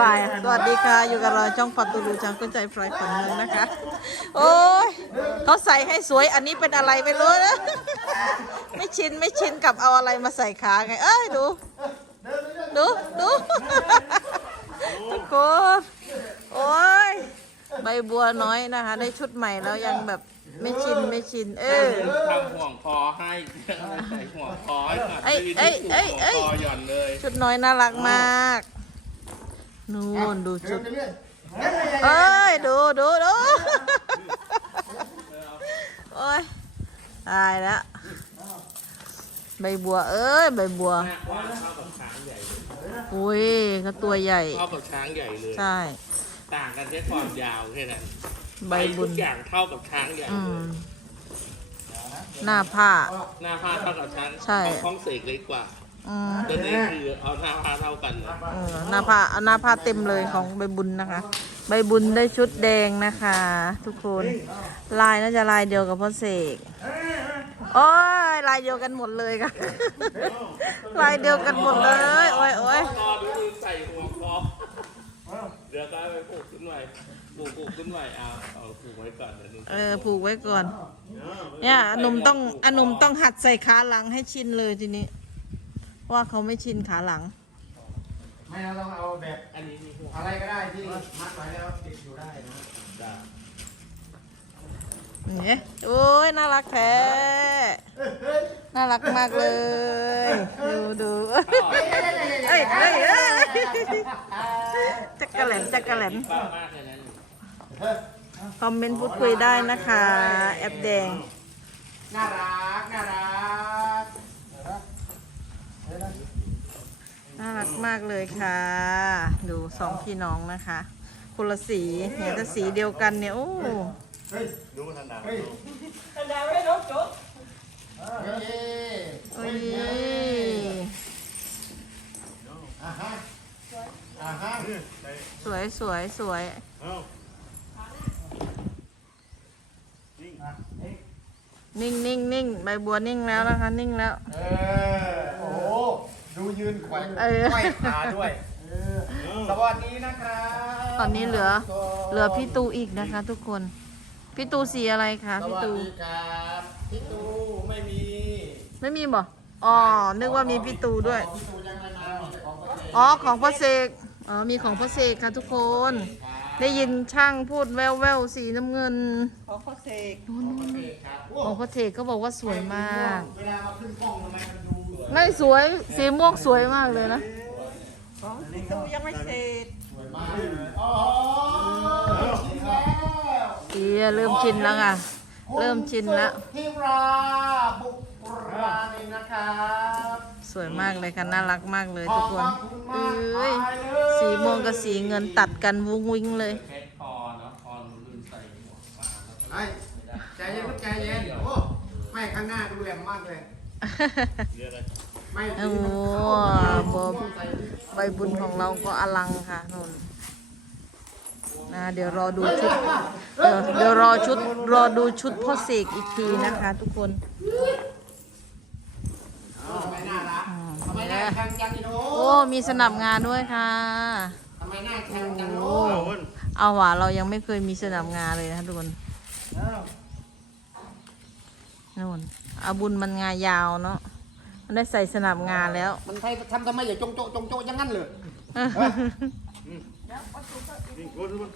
ไปสวัสดีค่ะ อยู่กับเราช่องปัตตูรูช่างกุ้นใจฟรายคนนึงนะคะ โอ้ยเขาใส่ให้สวยอันนี้เป็นอะไรไม่รู้นะ ไม่ชินไม่ชินกับเอาอะไรมาใส่ขาไง เอ้ย ดู ดูดูทุกคนโอ้ย ใบบัวน้อยนะคะ ได้ชุดใหม่แล้วยังแบบไม่ชินไม่ชิน เออทำห่วงคอให้ใส่ห่วงคอให้ค่ะเอ้ยเอ้ยเอ้ยเอ้ยห่วงคอหย่อนเลยชุดน้อยน่ารักมาก นู่นดูชุด เอ้ย ดูดูดูโอ้ยตายแล้วใบบัว เอ้ย ใบบัวหน้ากว้างเท่ากับช้างใหญ่เลยอุ้ยก็ตัวใหญ่ เท่ากับช้างใหญ่เลย ใช่ ต่างกันแค่ความยาวแค่นั้นใบบุญทุกอย่างเท่ากับช้างใหญ่อืเลมยหน้าผ้า หน้าผ้าเท่ากับช้างใช่ ของท้องเสกเล็กกว่า อืมตัวนี้คือเอาหน้าผ้าเท่ากันเลยเออหน้าผ้าเอาหน้าผ้าเต็มเลยของใบบุญนะคะ ใบบุญได้ชุดแดงนะคะ ทุกคน ลายน่าจะลายเดียวกับพ่อเสกโอ้ยลายเดียวกันหมดเลยค่ะ ลายเดียวกันหมดเลย โอ้ยโอ้ยคอดูดูใส่ห่วงคอเดี๋ยวก็เอาไปผูกขึ้นใหม่ผูกผูกขึ้นใหม่เอาเอาผูกไว้ก่อนเดี๋ยวนี้เออผูกไว้ก่อน เนี่ยอหนุ่มต้องอหนุ่มต้องหัดใส่ขาหลังให้ชินเลยทีนี้เพราะ ว่าเขาไม่ชินขาหลัง ไม่เราต้องเอาแบบอันนี้มีห่วงอะไรก็ได้ที่มัดไว้แล้วติดอยู่ได้นะจ้ะเนี่ยโอ้ยน่ารักแท้ น่ารักมากเลย ดูดูเอ้ยเอ้ยเอ้ยจักกะแหลนจักกะแหลนป้ามากเลยนะนี่คอมเมนต์พูดคุยได้นะคะ แอปแดง น่ารัก น่ารัก น่ารักมากเลยค่ะ ดูสองพี่น้องนะคะคนละสีเนี่ยถ้าสีเดียวกันเนี่ยโอ้เฮ้ยดูถนัดเฮ้ยเฮ้ยเฮ้ยโอ้ยอะฮะสวยสวยสวยนิ่งนิ่งนิ่งใบบัวนิ่งแล้วนะคะ นิ่งแล้ว ยืนแขวนเออ ไขว้ขาด้วยเออสวัสดีนะครับตอนนี้เหลือ เหลือพี่ตูอีกนะคะ ทุกคน พี่ตูสีอะไรคะสพี่วัสตู ดีครับพี่ตูไม่มีไม่มีบ่อ๋อ นึกว่ามีพี่ตูด้วย พี่ตูยังไม่มามีแต่ของประเทศอ๋อ ของพ่อเสก อ๋อ มีของพ่อเสกค่ะทุกคน ได้ยินช่างพูดแววแววๆสีน้ำเงินครับโอ้ของพ่อเสกเขาบอกว่าสวยมาก เวลามาขึ้นกล้องทำไมมันดูเหมือน ไม่สวยสีม่วงสวยมากเลยนะสวยมากเลยอ๋อชินแล้วสีเริ่มชินแล้วค่ะ เริ่มชินแล้วพิราบุกรานี่นะครับสวยมากเลยค่ะน่ารักมากเลยขทุอกบคนคุณเอมาก้ยสีม่วงกับสีเงินตัดกันวุ้งวิ้งเลยแค่คอเนาะคอหนูลืมใส่ห่วงมาแล้วก็ไอ้ใจเย็นลูกใจเย็นโอ้ไม่ข้างหน้าดูแหลมมากเลย โอ้โหใบบุญของเราก็อลังค่ะนุ่นนะเดี๋ยวรอดูชุดเดี๋ยวเดี๋ยวรอชุดรอดูชุดพ่อเสกอีกทีนะคะ ทุกคนทำไมน่ารักทำไมหน้าแข็งจังอีโอ้มีสนับงานด้วยค่ะทำไมหน้าแข็งจังโอ้เอาหว่ะเรายังไม่เคยมีสนับงานเลยนะคะทุกคน นู่นอาบุญมันงายาวเนาะมันได้ใส่สนับงานแล้ว มันไทยทำทำไมอย่าจงโจะจงโจะอยังงั้นเลยนี่โอ้ทุกคน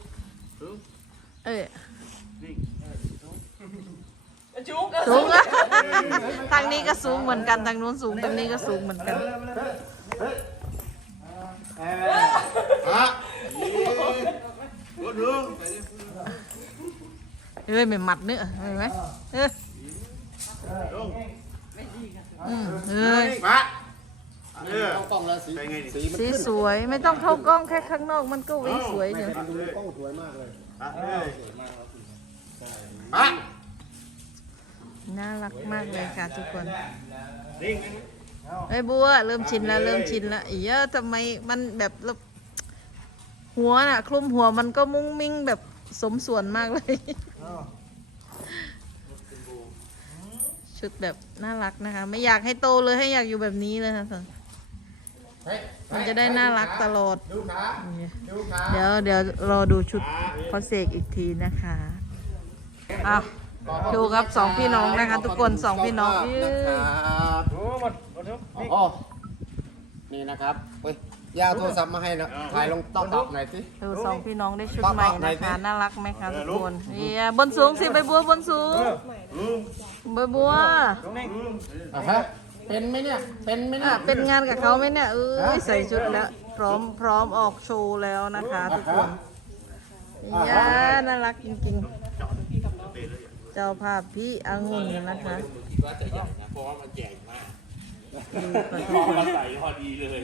เอ้ยสูงอะทางนี้ก็สูงเหมือนกันทางนู้นสูงทางนี้ก็สูงเหมือนกัน เออฮะโอ้ดู เอ้ยไม่หมัดเนื้อเห็นไหมเออ อืมเอ้ยมาเข้ากล้องแล้วสีสีมันสีสวยไม่ต้องเข้ากล้องแค่ข้างนอกมันก็วิสวยเนี่ยดูในกล้องสวยมากเลยอะมาน่ารักมากเลยค่ะทุกคนนิ่งไอ้ยบัวเริ่มชินแล้วเริ่มชินแล้วอีเยอะทำไมมันแบบแล้วหัวน่ะคลุมหัวมันก็มุ้งมิ้งแบบสมส่วนมากเลย ชุดแบบน่ารักนะคะ ไม่อยากให้โตเลยให้อยากอยู่แบบนี้เลยค่ะเฮ้ยมันจะได้น่ารักตลอดดูขาดูขาเดี๋ยวเดี๋ยวรอดูชุดพ่อเสกอีกทีนะคะอ้าวดูครับสองพี่น้องนะคะ ทุกคนสองพี่น้องนะอื้คอรับอ๋อนี่นะครับเฮ้ย ยาโทรศัพท์มาให้นะถ่ายลงต๊อกต๊อกหน่อยสิ ดูสองพี่น้องได้ชุดใหม่นะคะ น่ารักไหมคะทุกคนนี่อะบนสูงสิใบบัวบนสูงใบบัวอะฮะเป็นไหมเนี่ย เป็นไหมเนี่อะยเป็นงานกับเขาไหมเนี่ยเอ้ยใส่ชุดแล้วพร้อมพร้อมออกโชว์แล้วนะคะทุกคนย่าน่ารักจริงๆ เจ้าภาพพี่องุ่นนะคะ คิดว่าจะใหญ่นะเพราะว่ามันใหญ่มาก พอมาใส่พอดีเลย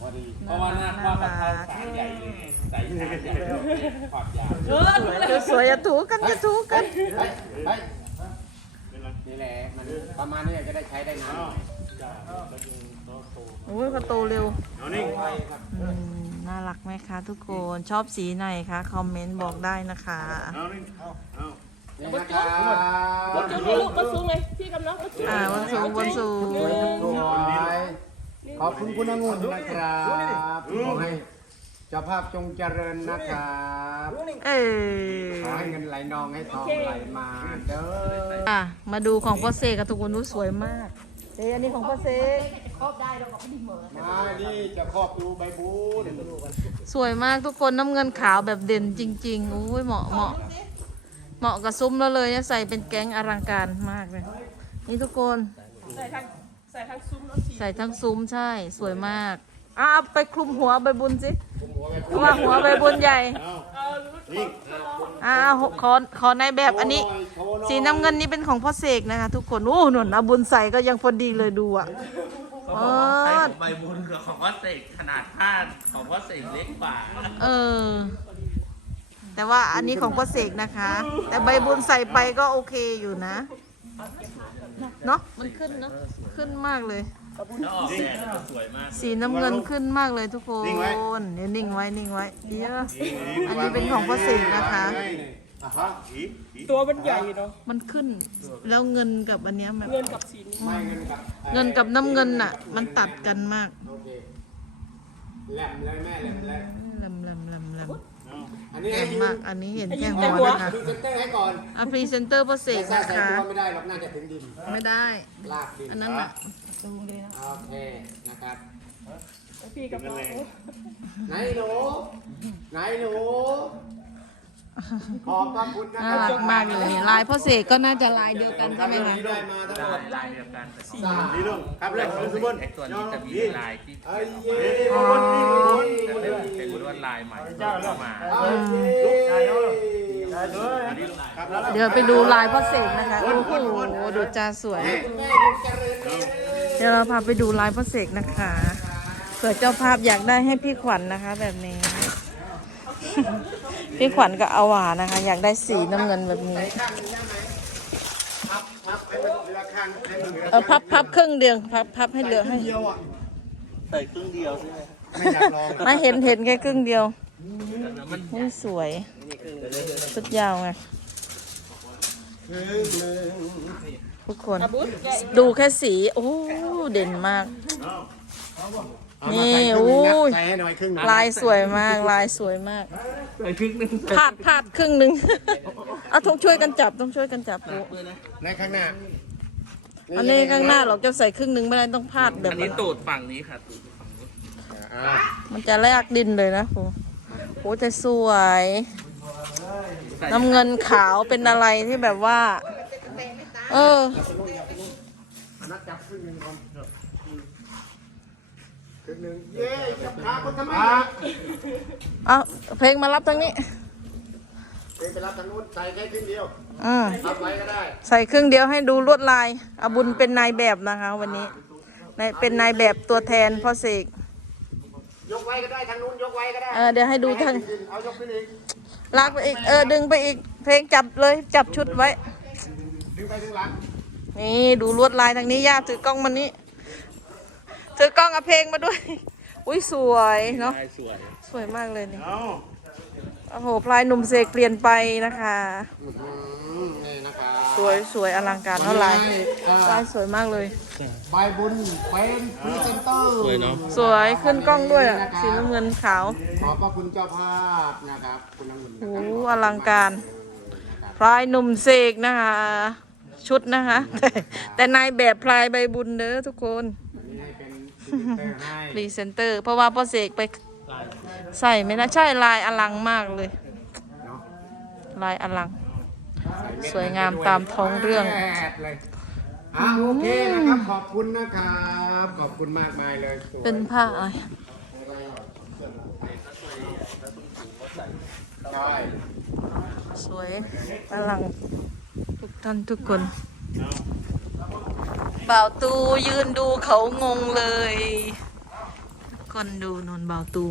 พอดี เพราะว่าหน้าว่ามันเท่าสารใหญ่เลยใส่สารใหญ่ความยาวสวยสวยอย่าถูกันอย่าถูกันนี่แหละมันประมาณนี้จะได้ใช้ได้นานโอ้ยเขาโตเร็วน่ารักไหมคะทุกคนชอบสีไหนคะ คอมเมนต์บอกได้นะคะ นี่นะครับจุ๊บให้ลูกมาสูงเลยพี่กับน้องมาสูงอ่าวันสูงวันสูงสวยขอบคุณคุณองุ่นนะครับขอให้เจ้าภาพจงเจริญนะครับเออขอให้เงินไหลนองให้ทองไหลมาเด้ออะมาดูของพ่อเสกกับทุกคนดูสวยมากเอ้ยอันนี้ของพ่อเสกมานี่จะครอบดูใบบูนสวยมากทุกคนน้ำเงินขาวแบบเด่นจริงๆโอ้ยเหมาะเหมาะ เหมาะกับซุ้มแล้วเลยเนี่ยใส่เป็นแก๊งอลังการมากเลย นี่ทุกคน ใส่ทางใส่ทางซุ้มเนาะสีใส่ทั้งซุ้มใช่สวยมากอะเอาไปคลุมหัวใบบุญสิเพราะว่าหัวใบบุญใหญ่เอาลูกขออ่าขอขอในแบบอันนี้ สีน้ำเงินนี้เป็นของพ่อเสกนะคะ ทุกคนโอ้หนุนเอาบุญใส่ก็ยังพอดีเลยดูอะเออใบบุญกับของว่าเสกขนาดผ้าของว่าเสกเล็กกว่าเออ แต่ว่าอันนี้ของพ่อเสกนะคะ แต่ใบบุญใส่ไปก็โอเคอยู่นะ เนาะมันขึ้นเนาะขึ้นมากเลย แล้วออกแดดก็สวยมากสีสีน้ำเงินขึ้นมากเลยทุกคน เดี๋ยวนิ่งไว้นิ่งไว้เดี๋ยวอันนี้เป็นของพ่อเสกนะคะอะฮะตัวมันใหญ่เนาะมันขึ้น แล้วเงินกับอันเนี้ยแบบเงินกับสีนี้ไม่เงินกับเงินกับน้ำเงินน่ะ มันตัดกันมากโอเคแหลมเลยแม่แหลมเลยลำลำลำลำอันนี้แหลให้มยืมากมอันนี้เห็นแค่หัวนะคะพรีเซนเตอร์ให้ก่อนอะพรีเซนเตอร์พ่อเสแต่กใส่นะใส่คะตัวไม่ได้หรอกน่าจะถึงดิน ไม่ได้ ลากดินอันนั้นน่ะดูเลยนะโอเคนะครับพี่กับน้องไหนหนูไหนหนู ขอบพระคุณนะน่าครับรักมากเลยลายพ่อเสกก็น่าจะลายเดียวกันใช่ไหมคะได้มาทั้งหมดลายเดียวกันแต่ของสามนี่ลุงครับเลยสมบูรณ์ไอ้ตัวนี้จะมีลายที่ไอ้เย้อ๋อแต่เป็นเป็นลวดลายใหม่เข้ามาไอ้เย้อันนี้ลายเดี๋ยวไปดูลายพ่อเสกนะคะ โอ้โหดูจ้าสวยแม่จงเจริญเลยเดี๋ยวเราพาไปดูลายพ่อเสกนะคะเผื่อเจ้าภาพอยากได้ให้พี่ขวัญนะคะ แบบนี้ พี่ขวัญกับอาหวานะคะ อยากได้สีน้ำเงินแบบนี้พับพับให้มันเออพับพับครึ่งเดียวพับพับให้เหลือให้ ใส่ครึ่งเดียวใช่ไหมไม่อยากลองม่เห็นเห็นแค่ครึ่งเดียวนี่สวยชุดยาวไงทุกคน ดูแค่สี โอ้ เด่นมาก นี่โอ้ยใส่ให้หน่อยครึ่งหนึ่งลายสวยมากลายสวยมากใส่ครึ่งหนึงพาดพาดครึ่งหนึ่งเอาต้องช่วยกันจับต้องช่วยกันจับดูในข้างหน้าอันนี้ข้างหน้าเราจะใส่ครึ่งหนึ่งไม่ได้ต้องพาดแบบอันนั้นี้นตูดฝั่งนี้ค่ะตูดฝั่งนี้อ่ามันจะแลกดินเลยนะโหโหแต่สวย ใส่น้ำเงินขาวเป็นอะไรที่แบบว่า เออ นัดจับครึ่งหนึ่งก่อนครึ่งหนึ่ง เย้จับขาคนทำไมเอาเพลงมารับทางนี้เองไปรับทางนู้นใส่แค่ครึ่งเดียวอืมรับไว้ก็ได้ใส่ครึ่งเดียวให้ดูลวดลายอาบุญเป็นนายแบบนะคะ วันนี้ในเป็นนายแบบตัวแทนพ่อเสก ยกไว้ก็ได้ทางนู้นยกไว้ก็ได้เออเดี๋ยวให้ดูทาง เอายกขึ้นอีกลากไปอีก เออ ดึงไปอีก เพลงจับเลย จับชุดไว้ ดึงไปถึงหลัง นี่ดูลวดลายทางนี้ย่าถือกล้องมานี้ ถือกล้องเอาเพลงมาด้วย อุ้ยสวยเนาะลายสวย สวยมากเลยนี่ เอาโอ้โห พลายหนุ่มเสกเปลี่ยนไปนะคะอื้อหือนี่นะครับสวยสวยอลังการเท่าไหร่เอ่อลายสวยมากเลย ใบบุญเป็นพรีเซนเตอร์สวยเนาะ สวยขึ้นกล้องด้วยอะสีน้ำเงินขาว ขอบพระคุณเจ้าภาพนะครับคุณองุ่นนะโอ้คโหรับอลังการ พลายหนุ่มเสกนะคะ ชุดนะคะ แต่แต่นายแบบพลายใบบุญเด้อทุกคนอันนี้ให้เป็น พรีเซนเตอร์ให้พรีเซนเตอร์เพราะว่าพ่อเสกไปใส่ไม่น่าใช่ลายอลังมากเลยเนาะลายอลัง สวยงามตามท้องเรื่องแปดเลยอะโอเคนะครับขอบคุณนะครับขอบคุณมากมายเลยสวยเป็นผ้าอะไรใช่สวยอลังทุกท่านทุกคน บาตูยืนดูเขางงเลยคนดูนนบาตู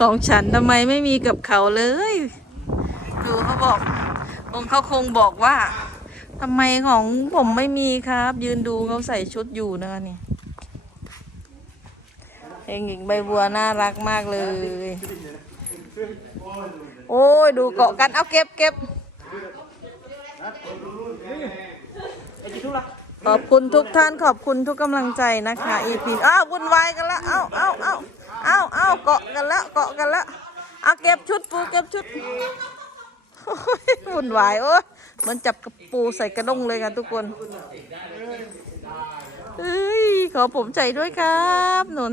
ของฉันทำไมไม่มีกับเขาเลย ดูเขาบอก องค์เขาคงบอกว่าทำไมของผมไม่มีครับ ยืนดูเขาใส่ชุดอยู่นะคะนี่เองหญิงใบบัวน่ารักมากเลย โอ้ยดูเกาะกันเอาเก็บเก็บ ขอบคุณทุกท่านขอบคุณทุกกำลังใจนะคะอีพีอ้าววุ่นวายกันละเอ้าเอ้าเอ้าเอ้าเอ้าเกาะกันละเกาะกันละเอาเก็บชุดปูเก็บชุดโอ้ยวุ่นวายโอ้ยเหมือนจับกระปูใส่กระด้งเลยค่ะทุกคนเอ้ยขอผมใจด้วยครับนน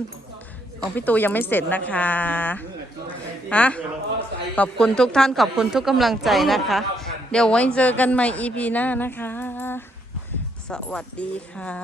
ของพี่ตูยังไม่เสร็จนะคะฮะขอบคุณทุกท่านขอบคุณทุกกำลังใจนะคะ เดี๋ยวไว้เจอกันใหม่ EP หน้านะคะ สวัสดีค่ะ